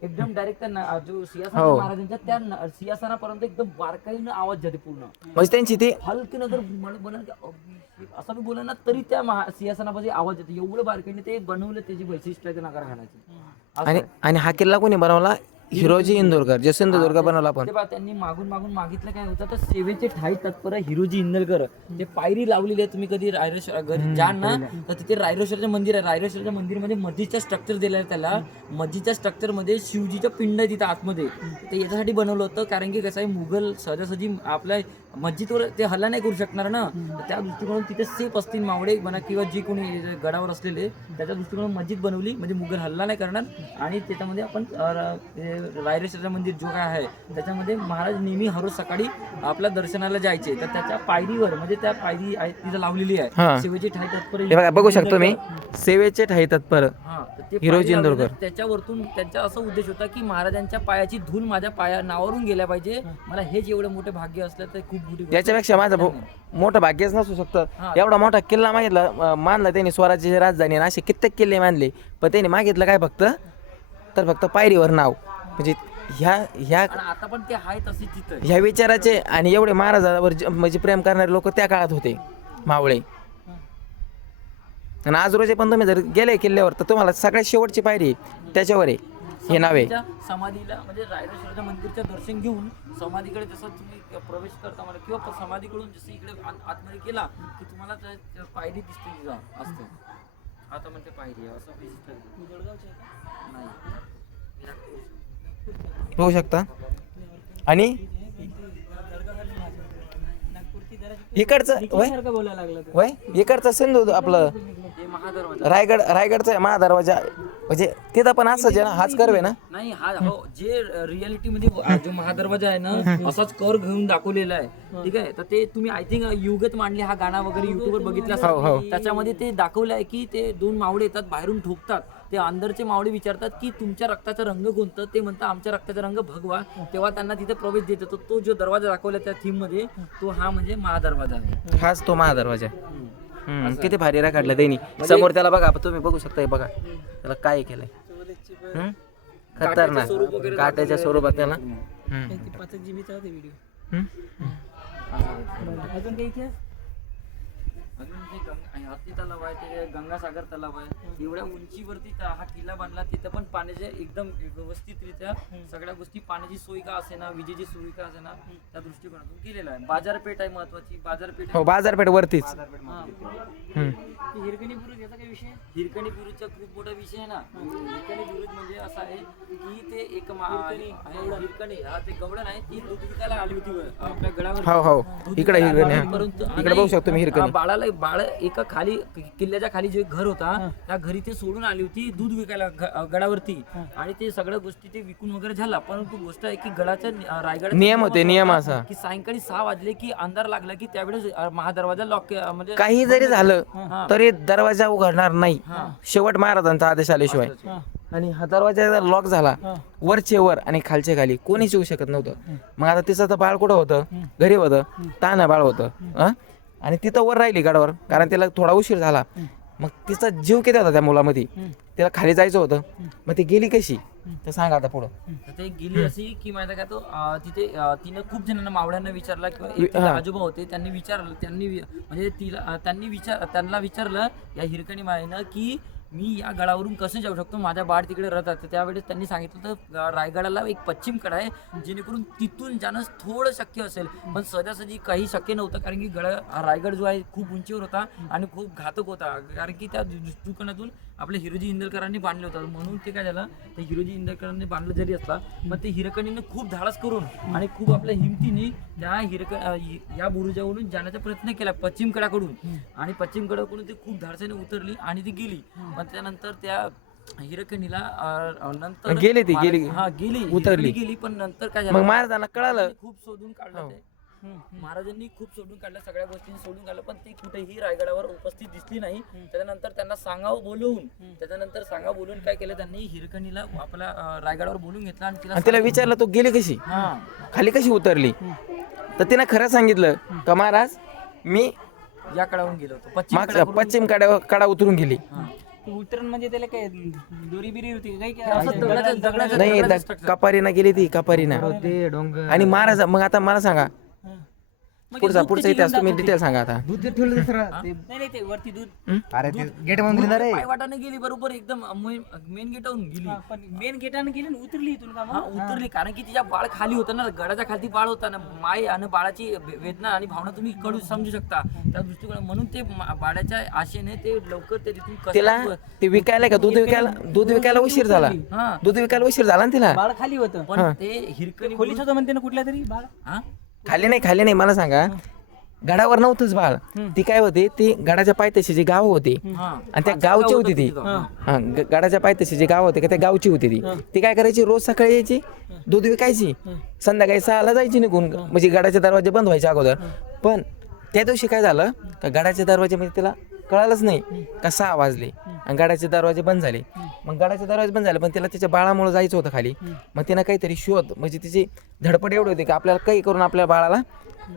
एकदम डायरेक्ट जो सिंहासन महाराजांच्या त्या सिंहासनापर्यंत एकदम बारकाईनं आवाज जाते पूर्ण. म्हणजे त्यांची ती हलकी नगर असं मी बोला ना तरी त्या सिंहासनापाशी आवाज येते. एवढं बारकाईने ते बनवलं, त्याची वैशिष्ट्य आहे त्या नगरखान्याची. आणि हा किल्ला कोणी बनवला? हिरोजी इंदोरकर, जे सिंधुदुर्ग बनवला. पण त्यांनी मागून मागितलं काय होतं, तर सेवेचे ठाई तत्पर हिरोजी इंदोरकर ते पायरी लावलेली आहे. तुम्ही कधी रायरेश्वर जाण ना, तर तिथे रायरेश्वरचं मंदिर आहे. रायरेश्वरच्या मंदिरमध्ये मस्जिदचं स्ट्रक्चर दिलं आहे. त्याला मस्जिदच्या स्ट्रक्चरमध्ये शिवजीचं पिंड आहे तिथं आतमध्ये. ते याच्यासाठी बनवलं होतं, कारण की कसं आहे, मुघल सहजासहजी आपल्या मस्जिदवर ते हल्ला नाही करू शकणार ना. त्या दृष्टिकोनातून तिथे सेफ असतील मावळे म्हणा किंवा जी कोणी गडावर असलेले, त्याच्या दृष्टिकोनातून मस्जिद बनवली म्हणजे मुघल हल्ला नाही करणार. आणि त्याच्यामध्ये आपण रायरेश्वरचं मंदिर जो काय आहे त्याच्यामध्ये महाराज नेहमी हरोज सकाळी आपल्या दर्शनाला जायचे. तर त्याच्या पायरीवर म्हणजे त्या पायरी तिथं लावलेली आहे सेवेचे ठाई तत्पर. बघू शकतो मी सेवेचे ठाई तत्पर हिरोजी इंदोरकर. त्याच्यावरतून त्यांचा असा उद्देश होता की महाराजांच्या पायाची धूल माझ्या नावावरून गेल्या पाहिजे. मला हेच एवढं मोठे भाग्य असलं तर खूप मोठी. याच्यापेक्षा माझं मोठं भाग्यच नसू शकतं. एवढा मोठा किल्ला मानला त्यांनी, स्वराज्याची राजधानी. असे कित्येक किल्ले मानले, पण त्यांनी मागितलं काय फक्त पायरीवर नाव. म्हणजे ह्या आणि आता पण ते आहे तसे तिथं. ह्या विचाराचे आणि एवढे महाराजांवर म्हणजे प्रेम करणारे लोक त्या काळात होते मावळे. आणि आज रोजी पण तुम्ही जर गेले किल्ल्यावर तर तुम्हाला सगळ्यात शेवटची पायरी त्याच्यावर आहे हे नाव आहे. समाधीच्या- समाधीला म्हणजे रायरेश्वराच्या मंदिरचं दर्शन घेऊन समाधीकडे जसं तुम्ही प्रवेश करता मला किंवा समाधीकडून जसं इकडे आतमध्ये गेला की तुम्हाला त्या पायरी दिसते तिथं असते. आता म्हणते पायरी आहे, असं विशिष्ट आहे. नाही. होऊ शकता. आणि इकडचं वय इकडचं सिंधू आपलं हे महादरवाजा रायगडचा महादरवाजा म्हणजे तिथं पण असंच आहे ना, हाच कर्व आहे ना. नाही हा हो जे रियालिटी मध्ये जो महादरवाजा आहे ना असाच कर घेऊन दाखवलेला आहे. ठीक आहे. तर ते तुम्ही आय थिंक युगत मांडली हा गाणा वगैरे युट्यूबवर बघितला असेल. त्याच्यामध्ये ते दाखवलं आहे की ते दोन मावळे येतात बाहेरून ठोकतात. ते अंदरचे मावळे विचारतात की तुमच्या रक्ताचा रंग कोणतं. ते म्हणतात आमच्या रक्ताचा रंग भगवा. तेव्हा त्यांना तिथे प्रवेश देतो. तो जो दरवाजा दाखवला त्या थीम मध्ये तो हा म्हणजे महादरवाजा आहे. हाच तो महादरवाजा. किती भारी काढलं त्यांनी. समोर त्याला बघा तुम्ही बघू शकता. बघा त्याला काय केलंय. खतरनाक काट्याच्या स्वरूपात त्याला. अजून काही इतिहास? अजून जे हत्ती तलाव आहे ते गंगासागर तलाव आहे. एवढ्या उंचीवरती हा किल्ला बांधला. तिथं पण पाण्याचे एकदम व्यवस्थितरित्या सगळ्या गोष्टी पाण्याची सोय का असे ना विजेची सोय का असे ना त्या दृष्टिकोनातून केलेला आहे. बाजारपेठ आहे महत्वाची. बाजारपेठ हो बाजारपेठ वरतीच. हिरकणी बुरुज याचा काही विषय? हिरकणी बुरुजचा खूप मोठा विषय आहे ना. हिरकणी बुरुज म्हणजे असा आहे की ते एक हिरकणी हा ते गवळण आहे ती दूध विकायला आली होती आपल्या गडावर. हो हो इकडे परंतु इकडे बघू शकतो मी हिरकणी. बाळ एका खाली किल्ल्याच्या खाली जे घर होता त्या घरी ते सोडून आली होती दूध विकायला गडावरती. आणि ते सगळ्या गोष्टी ते विकून वगैरे झाला. परंतु गोष्ट आहे की गडाच्या रायगड नियम होते नियम असा की सायंकाळी 6 वाजले की अंधार लागला की त्यावेळेस महादरवाजा लॉक म्हणजे काही जरी झालं तरी दरवाजा उघडणार नाही शेवट महाराजांचा आदेश आल्याशिवाय. आणि हा दरवाजा लॉक झाला वरचे वर आणि खालचे खाली कोणीच येऊ शकत नव्हतं. मग आता तिचं तर बाळ कुठं होतं घरी होतं ताना बाळ होतं आणि तिथं वर राहिली गडावर कारण तिला थोडा उशीर झाला. मग तिचा जीव किती होता त्या मुलामध्ये. तिला खाली जायचं होतं मग ती गेली कशी तर सांगा आता पुढं. ते गेली अशी की माहिती का तो तिथे तिनं खूप जणांना मावळ्यांना विचारला किंवा एक तिचे आजोबा होते त्यांनी विचारलं म्हणजे त्यांना विचारलं या हिरकणी माईनं की मी या गडावरून कसं जाऊ शकतो माझ्या बाळ तिकडे राहतात. तर त्यावेळेस त्यांनी सांगितलं तर रायगडाला एक पश्चिम कडा आहे जेणेकरून तिथून जाणं थोडं शक्य असेल. पण सहजासहजी काही शक्य नव्हतं कारण की रायगड जो आहे खूप उंचीवर होता आणि खूप घातक होता. कारण की त्या दृष्टिकोनातून आपल्या हिरोजी इंदलकरांनी बांधले होतात. म्हणून ते काय झालं ते हिरोजी इंदलकरांनी बांधलं जरी असला पण ते हिरकणीनं खूप धाडस करून आणि खूप आपल्या हिमतीने त्या या बुरुजावरून जाण्याचा प्रयत्न केला पश्चिम कडाकडून. आणि पश्चिम कडाकडून ती खूप धाडसाने उतरली आणि ती गेली. पण त्यानंतर त्या हिरकणीला नंतर गेली उतरली गेली. पण नंतर काय झालं मग महाराजांना कळालं खूप शोधून काढलं ते. महाराजांनी खूप शोधून काढलं सगळ्या गोष्टी शोधून काढलं पण ती कुठेही रायगडावर उपस्थित दिसली नाही. त्याच्यानंतर त्यांना सांगावं बोलून काय केलं त्यांनी हिरकणीला आपल्या रायगडावर बोलून घेतला आणि तिला विचारलं तू गेली कशी खाली कशी उतरली. तर तिनं खरं सांगितलं का महाराज मी या कडावरून गेलो होतो पश्चिम कडा उतरून गेली. उतरण म्हणजे त्याला काय दोरी बिरी होती नाही कपारीना गेली ती कपारीना. आणि महाराज मग आता मला सांगा पुढचा इतिहास तुम्ही डिटेल सांगा आता. दूध ठेवलं दुसरं नाही ते वरती दूध अरे ते गेट मधून गेलं रे. पायवाटाने गेली बरोबर एकदम मेन गेटावरून गेली. पण मेन गेटाने गेली उतरली इथून का मग? उतरली कारण की तिच्या बाळ खाली होतं ना गडाच्या खाली बाळ होता ना. माय आणि बाळाची वेदना आणि भावना तुम्ही समजू शकता त्या दृष्टिकोन. म्हणून ते बाळाच्या आशेने ते लवकर ते तिथून तिला ते विकायला का दूध विकायला उशीर झाला. दूध विकायला उशीर झाला ना तिला. बाळ खाली होतं पण ते हिरकणी खोलीच होतं म्हणते ना कुठल्या तरी बाळ. खाली नाही मला सांगा गडावर नव्हतंच बाळ. ती काय होती ती गडाच्या पायथ्याशी जी गाव होती आणि त्या गावची होती ती. गडाच्या पायथ्याशी जी गाव होती का त्या गावची होती ती काय करायची रोज सकाळी यायची दूध विकायची संध्याकाळी 6ला जायची निघून म्हणजे गडाचे दरवाजे बंद व्हायचे अगोदर. पण त्या दिवशी काय झालं का गडाच्या दरवाज्यामध्ये तिला कळालंच नाही का 6 वाजले आणि गडाचे दरवाजे बंद झाले. मग गडाचे दरवाजे बंद झाले पण तिला तिच्या बाळामुळे जायचं होतं खाली. मग तिनं काहीतरी शोध म्हणजे तिची धडपड एवढी होती की आपल्याला काही करून आपल्या बाळाला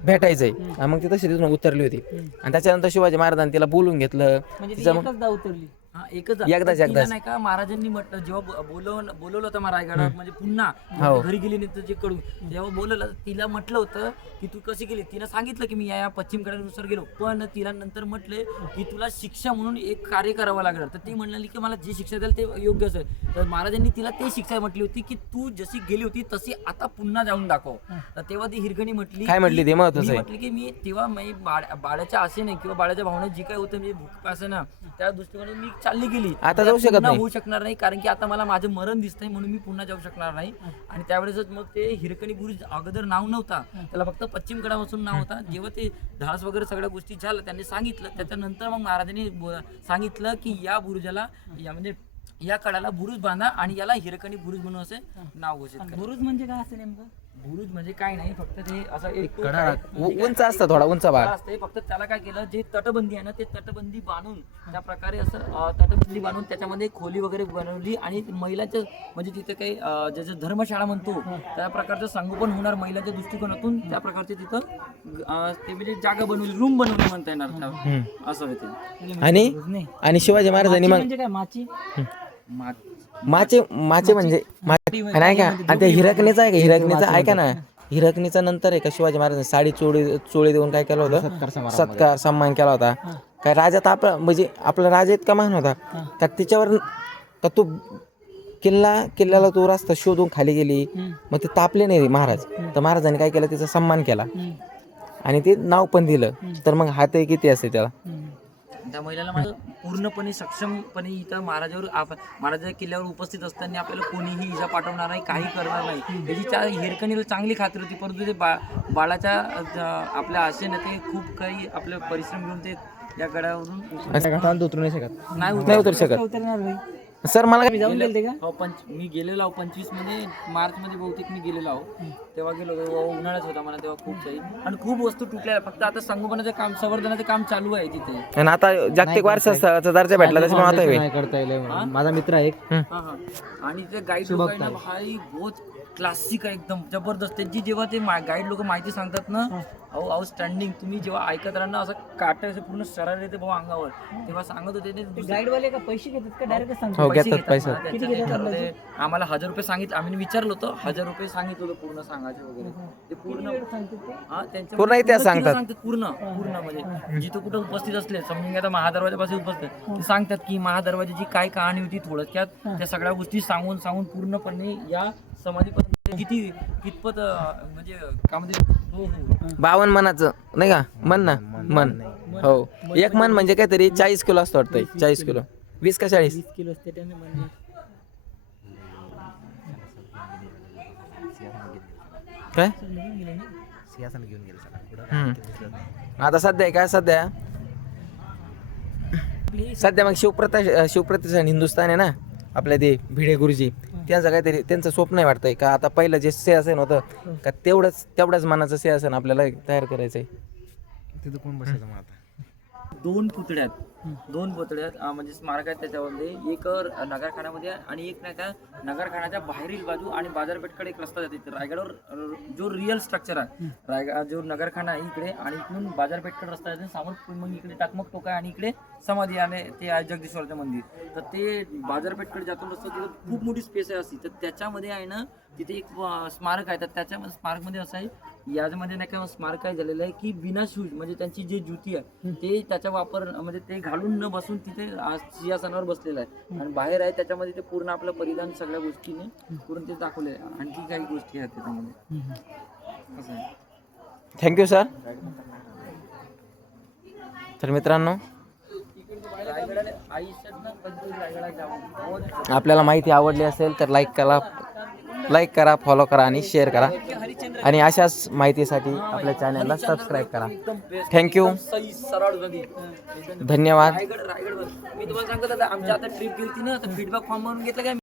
भेटायचंय. मग ती तशी तिथून उतरली होती आणि त्याच्यानंतर शिवाजी महाराजांनी तिला बोलून घेतलं. म्हणजे तिचं एकचदा उतरली हा एकच एकदाच. तिला नाही का महाराजांनी म्हटलं जेव्हा बोलवलं होतं रायगडावर म्हणजे पुन्हा घरी गेली नाही तर जे कडून जेव्हा बोलवलं तिला म्हटलं होतं की तू कशी गेली. तिनं सांगितलं की मी या पश्चिम कड्यानुसार गेलो, पण तिला नंतर म्हटले की तुला शिक्षा म्हणून एक कार्य करावं लागणार. तर ती म्हणाली की मला जी शिक्षा द्याल ते योग्य असेल. तर महाराजांनी तिला ते शिक्षा म्हटली होती की तू जशी गेली होती तशी आता पुन्हा जाऊन दाखव. तर तेव्हा ती हिरकणी म्हटली काय म्हटली ते महत्वाचं आहे. म्हटली की मी तेव्हा मी बाळाच्या आशेने किंवा बाळाच्या भावनेत जी काय होतं मी भूक असे ना त्या दृष्टीकोनातून मी चालली गेली. आता जाऊ शकत पुन्हा नाही. होऊ शकणार नाही कारण की आता मला माझं मरण दिसतंय म्हणून मी पुन्हा जाऊ शकणार नाही. आणि त्यावेळेस मग ते हिरकणी बुरुज अगोदर नाव नव्हता, त्याला फक्त पश्चिम कडापासून नाव होता. जेव्हा ते धाडस वगैरे सगळ्या गोष्टी झाल्या त्यांनी सांगितलं, त्याच्यानंतर मग महाराजांनी सांगितलं की या बुरुजाला म्हणजे या कडाला बुरुज बांधा आणि याला हिरकणी बुरुज म्हणून असे नाव घोषित करा. बुरुज म्हणजे काय असतं नेमकं? बुरुज म्हणजे काय नाही, फक्त ते असं एक उंच असतं, थोडा उंच भाग असते. फक्त त्याला काय केलं, जे तटबंदी आहे ना ते तटबंदी बांधून त्या प्रकारे असं तटबंदी बांधून त्याच्यामध्ये खोली वगैरे बनवली आणि महिलांच्या म्हणजे तिथे काही ज्याचं धर्मशाळा म्हणतो त्या प्रकारचं संगोपन होणार महिलांच्या दृष्टिकोनातून त्या प्रकारचे तिथं ते म्हणजे जागा बनवली, रूम बनवली म्हणता येणार असं होते. आणि शिवाजी महाराजांनी मग म्हणजे काय माची? माचे म्हणजे नाही का. आणि ते हिरकणीचं आहे का, हिरकणीचं ऐका ना, हिरकणीचा नंतर आहे का शिवाजी महाराजांनी साडी चोळी देऊन काय केलं होतं, सत्कार सन्मान केला होता. काय राजात आपला म्हणजे आपला राजा इतका मान होता का तिच्यावर का तो किल्ल्याला तो रस्ता शोधून खाली गेली. मग ते तापले नाही महाराज, तर महाराजांनी काय केलं, तिचा सन्मान केला आणि ते नाव पण दिलं. तर मग हात किती असते त्याला. त्या महिलाला माझं पूर्णपणे सक्षमपणे इथं महाराजाच्या किल्ल्यावर उपस्थित असताना आपल्याला कोणीही इजा पाठवणार नाही, काही करणार नाही त्याची हिरकणीला चांगली खात्री होती. परंतु ते बाळाच्या आपल्या आशेने ते खूप काही आपले परिश्रम घेऊन ते या गडावरून उतरू नाही शकत, नाही उतरू शकत. उतरणार नाही. सर मला जाऊन गेलते का? मी गेलेलो आहो 25 मध्ये मार्च मध्ये बहुतेक मी गेलेलो आहो. तेव्हा गेलो, उन्हाळ्यात होता मला तेव्हा खूप काही आणि खूप वस्तू तुटल्या. फक्त आता संगोपनाचं काम, संवर्धनाचं काम चालू आहे तिथे. आणि आता जागतिक वारसा स्थळाचा दर्जा भेटला त्याच्यामुळे आता होईल. करता येईल माझा मित्र आहे आणि ते गाईड लोक आहे ना भाई बहुत क्लासिक आहे, एकदम जबरदस्त. त्यांची जेव्हा ते गाईड लोक माहिती सांगतात ना, आउटस्टँडिंग. तुम्ही जेव्हा ऐकत राहा ना असं काट असं पूर्ण सरळ येते भाऊ अंगावर. तेव्हा सांगत होते ते गाईडवाले का पैसे घेतात का डायरेक्ट सांगतो? हो, घेतात पैसे. किती घेतात? आम्हाला 1000 रुपये सांगितलं, आम्ही विचारलं होतं 1000 रुपये सांगितलं होतं पूर्ण सांगायचे वगैरे. ते पूर्ण त्यांच्या पूर्ण इतिहास सांगतात. पूर्ण म्हणजे जिथं कुठं उपस्थित असले, समजून घ्या आता महादरवाजापासून उपस्थित ते सांगतात की महादरवाजाची काय कहाणी होती थोडक्यात. त्या सगळ्या गोष्टी सांगून पूर्णपणे या समाधीपर्यंत कितपत म्हणजे कामध्ये 52 मनाचं नाही का, मन हो. एक मन म्हणजे काहीतरी 40 किलो असतं वाटतं. 40 किलो, 20 का 40 किलो असते त्याने म्हणजे काय. सिंहासन घेऊन गेले. आता सध्या काय सध्या मग शिवप्रतिष्ठान हिंदुस्थान आहे ना आपल्या ते भिडे गुरुजी, त्यांचं काहीतरी त्यांचं स्वप्न आहे वाटतंय का आता पहिलं जे सिंहासन होतं का तेवढ्याच मानाचं सिंहासन आपल्याला तयार करायचंय. तिथं कोण बसायचं मग आता. 2 पुतळ्यात म्हणजे स्मारक आहेत त्याच्यामध्ये. एक नगरखान्यामध्ये आणि एक नाही का नगरखान्याच्या बाहेरील बाजू आणि बाजारपेठकडे एक रस्ता जाते. रायगडावर जो रिअल स्ट्रक्चर आहे, रायगड जो नगरखाना आहे इकडे आणि इकडून बाजारपेठकडे रस्ता जाते. सामोर मग इकडे टाकमक टोक आहे आणि इकडे समाधी आणि ते आहे जगदीश्वराचं मंदिर. तर ते बाजारपेठकडे जातो रस्ता, तिथं खूप मोठी स्पेस आहे असती. तर त्याच्यामध्ये आहे ना तिथे एक स्मारक आहे. तर त्याच्या स्मारकमध्ये असं आहे, याच्यामध्ये नाही का स्मारक काय झालेलं आहे की बिना शूज म्हणजे त्यांची जी जुती आहे ते त्याचा वापर म्हणजे ते घालून न बसून तिथे सिंहासनावर बसलेलं आहे. आणि बाहेर आहे त्याच्यामध्ये ते पूर्ण आपलं परिधान सगळ्या गोष्टीने पूर्ण ते दाखवले आहे. आणखी काही गोष्टी आहेत त्याच्यामध्ये असं आहे. Thank you sir. तर मित्रांनो आपल्याला माहिती आवडली असेल तर लाईक करा, फॉलो करा आणि शेअर करा. आणि अशाच माहितीसाठी आपल्या चॅनलला सबस्क्राईब करा. थँक्यू, धन्यवाद. रायगड मी तुम्हाला सांगतो आता आमच्या आता ट्रिप गेली ना तर फीडबॅक फॉर्म म्हणून घेतलं काय